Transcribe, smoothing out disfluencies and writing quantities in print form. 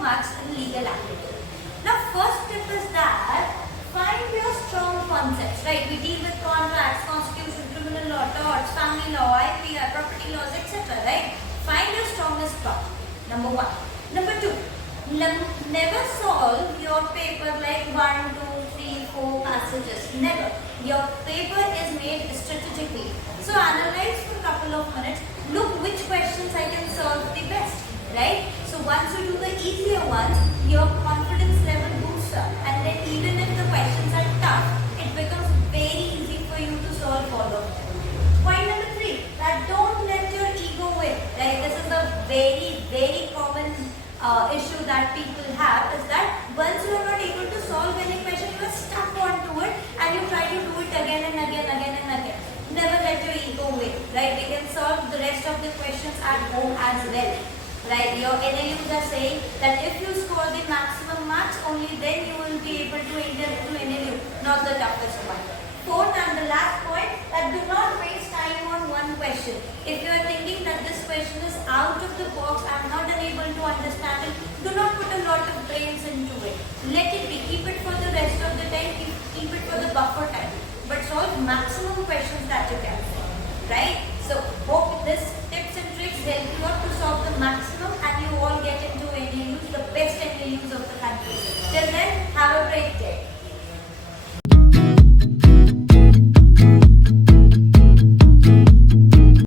marks in legal activity. Now first tip is that find your strong concepts, right? We deal with contracts, constitution, criminal law, torts, family law, IPR, property laws, etc. Right? Find your strongest part. Number one. Number two. Never solve your paper like 1, 2, 3, 4 passages. Never. Your paper is made strategically. So analyze for a couple of minutes. Look which questions I can solve the best. Right? So once you do the easier ones, your confidence level boosts up. And then even if the questions are tough, it becomes very easy for you to solve all of them. Point number 3. That don't let your ego win. Right? This is a very common issue that people have, is that once you are not able to solve any question, you are stuck onto it and you try to do it again and again. Never let your ego win, right? We can solve the rest of the questions at home as well, right? Your NLUs are saying that if you score the maximum marks, only then you will be able to enter into NLU, not the toughest one. Fourth and the last point, that do not waste time on one question. If you are thinking that this question is out of the box, I am not unable to understand it, do not put a lot of brains into it. Let it be. Keep it for the rest of the time. Keep it for the buffer time. But solve maximum questions that you can. Right? So hope this tips and tricks help you out to solve the maximum and you all get into NLUs, the best NLUs of the country. Till then, have a great day.